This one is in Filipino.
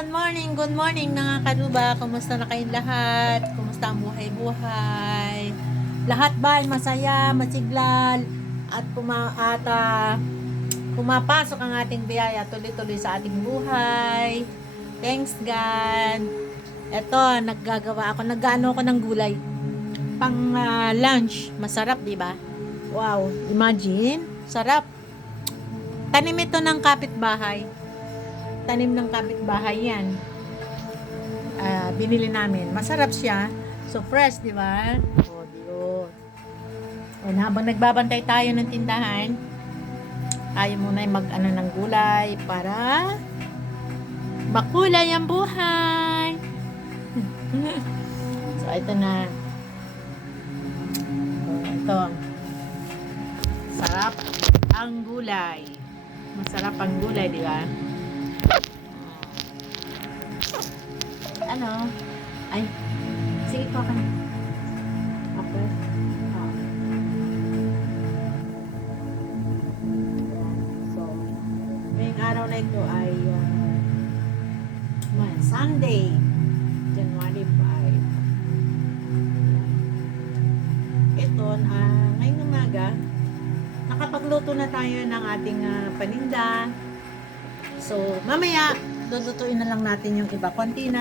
good morning mga kaduba. Kumusta na kayong lahat? Kumusta ang buhay-buhay? Lahat ba ay masaya, masiglal at pumapasok ang ating biyaya tuloy-tuloy sa ating buhay. Thanks God. Eto, nag-ano ako ng gulay. Pang lunch, masarap, 'di ba? Wow, imagine, sarap. Tanim ito ng kapitbahay. Tanim ng kapitbahay yan. Binili namin. Masarap siya. So fresh, di ba? O, yun. And habang nagbabantay tayo ng tindahan, tayo muna ay mag-ano ng gulay para makulay ang buhay. So, ito na. Ito. Sarap ang gulay. Masarap ang gulay, di ba? Ano? Ay, sige po ka na. Okay. So, ngayong araw na ito ay Sunday, January 5. Ito, ngayong umaga, nakapagluto na tayo ng ating paninda. So, mamaya, lulutuin na lang natin yung iba. Konti na